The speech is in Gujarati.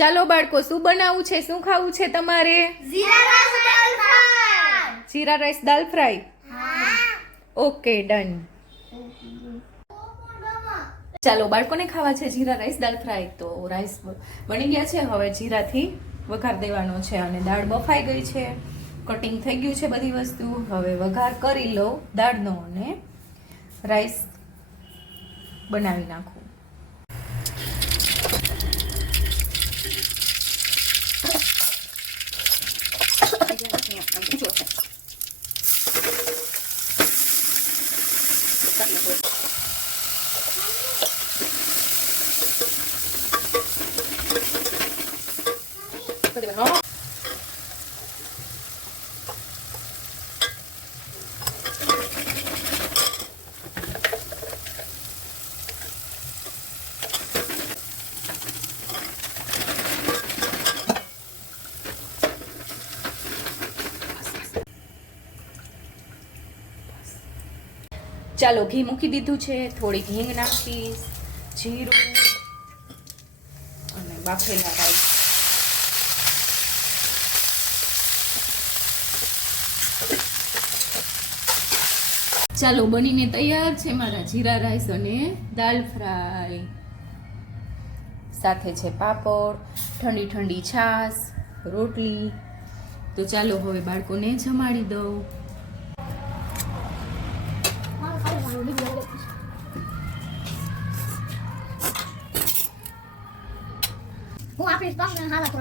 ચાલો બાળકો, શું બનાવવું છે, શું ખાવું છે તમારે? જીરા રાઈસ દાલ ફ્રાય. Okay, done. ચાલો બાળકોને ખાવા છે જીરા રાઈસ દાલ ફ્રાય. તો રાઈસ બની ગયા છે, હવે જીરાથી વઘાર દેવાનો છે અને દાળ બફાઈ ગઈ છે, કટિંગ થઈ ગયું છે બધી વસ્તુ. હવે વઘાર કરી લો દાળનો અને રાઈસ બનાવી નાખું. ચાલો ઘી મૂકી દીધું છે, થોડીક હિંગ નાખીશ, જીરું અને બાફેલા રાઈસ. ચાલો બનીને તૈયાર છે મારા જીરા રાઈસ અને દાલ ફ્રાય. સાથે છે પાપડ, ઠંડી ઠંડી છાશ, રોટલી. તો ચાલો હવે બાળકોને જમાડી દઉં. હું આપીશ તમને હાલા કરો.